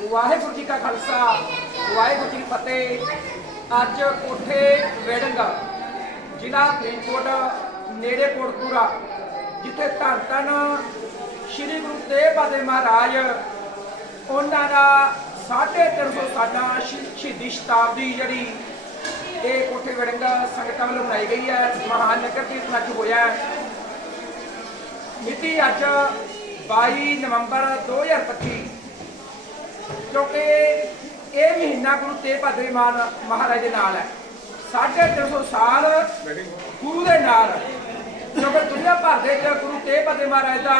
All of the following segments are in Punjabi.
ਵਾਹਿਗੁਰੂ ਜੀ ਕਾ ਖਾਲਸਾ, ਵਾਹਿਗੁਰੂ ਜੀ ਕੀ ਫਤਿਹ। ਅੱਜ ਕੋਠੇ ਵੇੜੰਗਾ, ਜ਼ਿਲ੍ਹਾ ਫਰੀਦਕੋਟ ਨੇੜੇ ਕੋਟਪੂਰਾ, ਜਿੱਥੇ ਧੰਨ ਧੰਨ ਸ੍ਰੀ ਗੁਰੂ ਤੇਗ ਬਹਾਦਰ ਮਹਾਰਾਜ, ਉਹਨਾਂ ਦਾ 350 ਸਾਲਾਂ ਸ਼ਹੀਦੀ ਸ਼ਤਾਬਦੀ ਜਿਹੜੀ ਇਹ ਕੋਠੇ ਵੇੜੰਗਾ ਸੰਗਤਾਂ ਵੱਲੋਂ ਬਣਾਈ ਗਈ ਹੈ, ਮਹਾਨ ਨਗਰ ਕੀਰਤਨ ਅੱਜ ਹੋਇਆ ਮਿਤੀ ਅੱਜ 22 ਨਵੰਬਰ 2025 ਕਿਉਂਕਿ ਇਹ ਮਹੀਨਾ ਗੁਰੂ ਤੇਗ ਬਹਾਦਰ ਮਾਨ ਮਹਾਰਾਜ ਦੇ ਨਾਲ ਹੈ। 350 ਸਾਲ ਗੁਰੂ ਦੇ ਨਾਲ। ਕਿਉਂਕਿ ਦੁਨੀਆ ਭਰ ਦੇ ਵਿੱਚ ਗੁਰੂ ਤੇਗ ਬਹਾਦਰ ਮਹਾਰਾਜ ਦਾ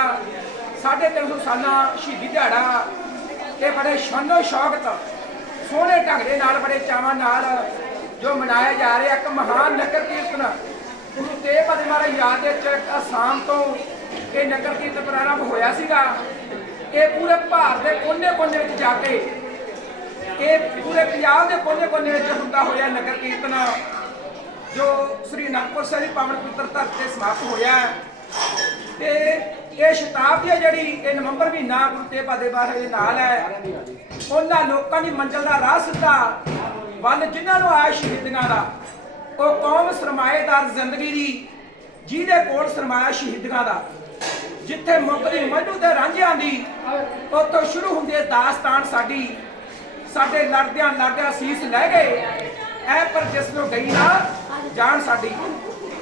350 ਸਾਲਾਂ ਸ਼ਹੀਦੀ ਦਿਹਾੜਾ, ਇਹ ਬੜੇ ਸ਼ਾਨੋ ਸ਼ੌਕਤ ਸੋਹਣੇ ਢੰਗ ਦੇ ਨਾਲ, ਬੜੇ ਚਾਵਾਂ ਨਾਲ ਜੋ ਮਨਾਇਆ ਜਾ ਰਿਹਾ, ਇੱਕ ਮਹਾਨ ਨਗਰ ਕੀਰਤਨ। ਗੁਰੂ ਤੇਗ ਬਹਾਦਰ ਮਹਾਰਾਜ ਯਾਦ ਵਿੱਚ ਅਸਾਮ ਤੋਂ ਇਹ ਨਗਰ ਕੀਰਤਨ ਪ੍ਰਾਰੰਭ ਹੋਇਆ ਸੀਗਾ। ਇਹ ਪੂਰੇ ਭਾਰਤ ਦੇ ਕੋਨੇ-ਕੋਨੇ ਵਿੱਚ ਜਾ ਕੇ ਇਹ ਪੂਰੇ ਪੰਜਾਬ ਦੇ ਕੋਨੇ-ਕੋਨੇ ਵਿੱਚ ਹੁੰਦਾ ਹੋਇਆ ਨਗਰ ਕੀਰਤਨ ਜੋ ਸ੍ਰੀ ਅਨੰਦਪੁਰ ਸਾਹਿਬ ਦੀ ਪਾਵਨ ਪਵਿੱਤਰ ਧਰਤੀ ਤੇ ਸਮਾਪਤ ਹੋਇਆ ਹੈ। ਤੇ ਇਹ ਸ਼ਤਾਬਦੀ ਹੈ ਜਿਹੜੀ ਇਹ ਨਵੰਬਰ ਮਹੀਨਾ ਗੁਰੂ ਤੇਗ ਬਹਾਦਰ ਮਹਾਰਾਜ ਦੇ ਨਾਲ ਹੈ ਉਹਨਾਂ ਲੋਕਾਂ ਦੀ ਮੰਜ਼ਿਲ ਦਾ ਰਾਹ ਸਿੱਧਾ ਵੱਲ ਜਿਨ੍ਹਾਂ ਨੂੰ ਆਇਆ ਸ਼ਹੀਦਾਂ ਦਾ, ਉਹ ਕੌਮ ਸਰਮਾਏਦਾਰ ਜ਼ਿੰਦਗੀ ਦੀ ਜਿਹਦੇ ਕੋਲ ਸਰਮਾਇਆ ਸ਼ਹੀਦਾਂ ਦਾ ਜਿੱਥੇ ਮੁੱਕਦੀ ਮੱਝੂ ਤੇ ਰਾਂਝਿਆਂ ਦੀ, ਉੱਥੋਂ ਸ਼ੁਰੂ ਹੁੰਦੀ ਹੈ ਦਾਸਤਾਨ ਸਾਡੀ। ਸਾਡੇ ਲੜਦਿਆਂ ਲੜਦਿਆਂ ਸੀਸ ਲੈ ਗਏ। ਐ ਪਰ ਜਿਸ ਨੂੰ ਗਈ ਨਾ, ਜਾਨ ਸਾਡੀ।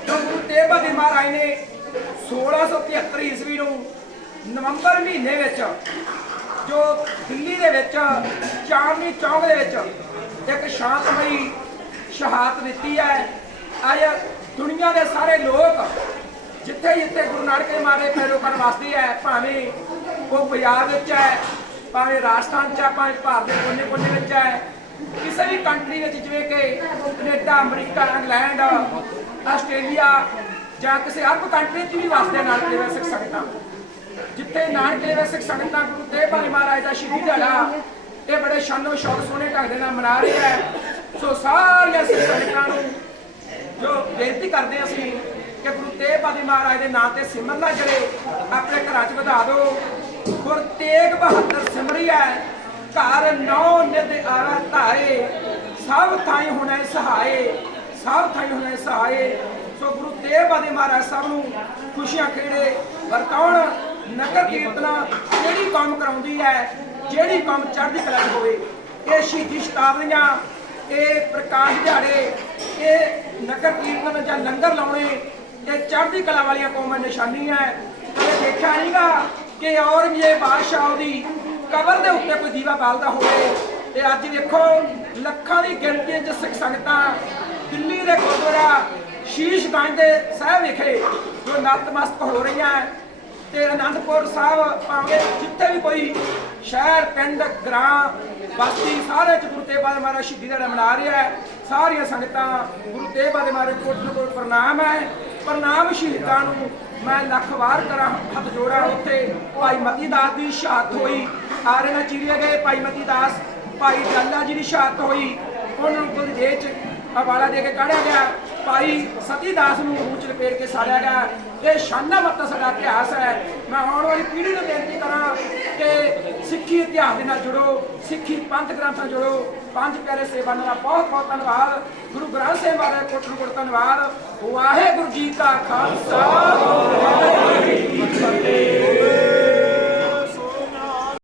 ਜੋ ਗੁਰੂ ਤੇਗ ਬਹਾਦਰ ਮਹਾਰਾਜ ਨੇ 1673 ਈਸਵੀ ਨੂੰ ਨਵੰਬਰ ਮਹੀਨੇ ਵਿੱਚ ਜੋ ਦਿੱਲੀ ਦੇ ਵਿੱਚ, ਚਾਂਦਨੀ ਚੌਂਕ ਦੇ ਵਿੱਚ ਇੱਕ ਸ਼ਾਂਤਮਈ ਸ਼ਹਾਦਤ ਦਿੱਤੀ ਹੈ। ਅੱਜ ਦੁਨੀਆ ਦੇ ਸਾਰੇ ਲੋਕ ਜਿੱਥੇ ਜਿੱਥੇ ਗੁਰੂ ਨਾਨਕ ਦੇਵ ਮਹਾਰਾਜ ਦੇ ਲੋਕਾਂ ਨੂੰ ਵਸਦੀ ਹੈ, ਭਾਵੇਂ ਉਹ ਪੰਜਾਬ ਵਿੱਚ ਹੈ, ਭਾਵੇਂ ਰਾਜਸਥਾਨ ਚ ਹੈ, ਭਾਵੇਂ ਭਾਰਤ ਦੇ ਕੋਨੇ-ਕੋਨੇ ਵਿੱਚ ਹੈ, ਕਿਸੇ ਵੀ ਕੰਟਰੀ ਵਿੱਚ ਜਿਵੇਂ ਕਿ ਕੈਨੇਡਾ, ਅਮਰੀਕਾ, ਇੰਗਲੈਂਡ, ਆਸਟ੍ਰੇਲੀਆ ਜਾਂ ਕਿਸੇ ਅਰਬ ਕੰਟਰੀ 'ਚ ਵੀ ਵਸਦੇ ਨਾਨਕ ਦੇਵ ਸਿੱਖ ਸੰਗਤਾਂ। ਜਿੱਥੇ ਨਾਨਕ ਦੇਵ ਸਿੱਖ ਸੰਗਤਾਂ ਗੁਰੂ ਤੇਗ ਬਹਾਦਰ ਮਹਾਰਾਜ ਦਾ ਸ਼ਹੀਦੀ ਦਿਹਾੜਾ ਇਹ ਬੜੇ ਸ਼ਾਨੋ ਸ਼ੌਕ ਸੋਹਣੇ ਢੰਗ ਦੇ ਨਾਲ ਮਨਾ ਰਹੇ ਹੈ ਸੋ ਸਾਰੀਆਂ ਸਿੱਖ ਸੰਗਤਾਂ ਨੂੰ ਜੋ ਬੇਨਤੀ ਕਰਦੇ ਹਾਂ ਅਸੀਂ ਕਿ ਗੁਰੂ ਤੇਗ ਬਹਾਦਰ ਮਹਾਰਾਜ ਦੇ ਨਾਂ ਤੇ ਸਿਮਰਨਾ ਜਿਹੜੇ ਆਪਣੇ ਘਰਾਂ 'ਚ ਵਧਾ ਦਿਓ। ਗੁਰ ਤੇਗ ਬਹਾਦਰ ਸਿਮਰਿਆ ਘਰ ਨੌ ਨਿਤ ਆਵਾ ਧਾਰੇ ਸਭ ਥਾਈ ਹੋਣਾ ਸਹਾਏ। ਸਭ ਥਾਈ ਹੋਣਾ ਸਹਾਏ। ਸੋ ਗੁਰੂ ਤੇਗ ਬਹਾਦਰ ਮਹਾਰਾਜ ਸਭ ਨੂੰ ਖੁਸ਼ੀਆਂ ਖੇੜੇ। ਵਰਤਾਉਣ ਨਗਰ ਕੀਰਤਨਾ ਜਿਹੜੀ ਕੰਮ ਕਰਾਉਂਦੀ ਹੈ ਜਿਹੜੀ ਕੰਮ ਚੜ੍ਹਦੀ ਕਲਾ ਹੋਵੇ। ਇਹ ਸ਼ਹੀਦੀ ਸ਼ਤਾਬਦੀਆਂ, ਇਹ ਪ੍ਰਕਾਸ਼ ਦਿਹਾੜੇ, ਇਹ ਨਗਰ ਕੀਰਤਨ ਜਾਂ ਲੰਗਰ ਲਾਉਣੇ ਇਹ ਚੜ੍ਹਦੀ ਕਲਾ ਵਾਲੀਆਂ ਕੌਮਾਂ ਨਿਸ਼ਾਨੀ ਹੈ। ਇਹ ਦੇਖਿਆ ਨਹੀਂਗਾ ਕਿ ਔਰੰਗਜ਼ੇਬ ਬਾਦਸ਼ਾਹ ਦੀ ਕਬਰ ਦੇ ਉੱਤੇ ਕੋਈ ਦੀਵਾ ਬਾਲਦਾ ਹੋਵੇ। ਤੇ ਅੱਜ ਦੇਖੋ, ਲੱਖਾਂ ਦੀ ਗਿਣਤੀ 'ਚ ਸਿੱਖ ਸੰਗਤਾਂ ਦਿੱਲੀ ਦੇ ਗੁਰਦੁਆਰਾ ਸ਼ੀਸ਼ਗੰਜ ਦੇ ਸਾਹਿਬ ਵਿਖੇ ਜੋ ਨਤਮਸਤਕ ਹੋ ਰਹੀਆਂ ਹੈ। ਤੇ ਆਨੰਦਪੁਰ ਸਾਹਿਬ ਭਾਵੇਂ ਜਿੱਥੇ ਵੀ ਕੋਈ ਸ਼ਹਿਰ, ਪਿੰਡ ਗ੍ਰਾਂ ਬਸਤੀ, ਸਾਰੇ ਚ ਗੁਰੂ ਤੇਗ ਬਹਾਦਰ ਮਹਾਰਾਜ ਸ਼ਹੀਦੀ ਦਾ ਮਨਾ ਰਿਹਾ ਹੈ। ਸਾਰੀਆਂ ਸੰਗਤਾਂ ਗੁਰੂ ਤੇਗ ਬਹਾਦਰ ਮਹਾਰਾਜ ਕੋਟ ਨੂੰ ਕੋਟ ਪ੍ਰਣਾਮ ਹੈ। ਪ੍ਰਣਾਮ ਸ਼ਹੀਦਾਂ ਨੂੰ ਮੈਂ ਲੱਖ ਵਾਰ ਕਰਾਂ, ਹੱਥ ਜੋੜਾਂ ਉੱਥੇ ਭਾਈ ਮਤੀ ਦਾਸ ਦੀ ਸ਼ਹਾਦਤ ਹੋਈ। ਆਰੇ ਨਾਲ ਚੀਰੇ ਗਏ ਭਾਈ ਮਤੀ ਦਾਸ। ਭਾਈ ਡੱਲਾ ਜੀ ਦੀ ਸ਼ਹਾਦਤ ਹੋਈ। ਉਹਨਾਂ ਨੂੰ ਕੋਈ ਚ ਹਵਾਲਾ ਦੇ ਕੇ ਕਾੜਿਆ ਗਿਆ। ਭਾਈ ਸਤੀ ਦਾਸ ਨੂੰ ਮੂੰਹ ਚ ਲਪੇਟ ਕੇ ਸਾੜਿਆ ਗਿਆ। ਇਹ ਸ਼ਾਨਾ ਮੱਤਾ ਸਾਡਾ ਇਤਿਹਾਸ ਹੈ। ਮੈਂ ਆਉਣ ਵਾਲੀ ਪੀੜ੍ਹੀ ਨੂੰ ਬੇਨਤੀ ਕਰਾਂ ਕਿ ਸਿੱਖੀ ਇਤਿਹਾਸ ਦੇ ਨਾਲ ਜੁੜੋ, ਸਿੱਖੀ ਪੰਥ ਗ੍ਰੰਥ ਨਾਲ ਜੁੜੋ। ਪੰਜ ਪਿਆਰੇ ਸੇਵਾਨਾਂ ਦਾ ਬਹੁਤ ਬਹੁਤ ਧੰਨਵਾਦ। ਗੁਰੂ ਗ੍ਰੰਥ ਸਾਹਿਬ ਮਹਾਰਾਜ ਕੋਟ ਨੂੰ ਕੋਟ ਧੰਨਵਾਦ। ਵਾਹਿਗੁਰੂ ਜੀ ਕਾ ਖਾਲਸਾ। ਵਾਹਿਗੁਰੂ ਜੀ ਕੀ ਫਤਿਹ।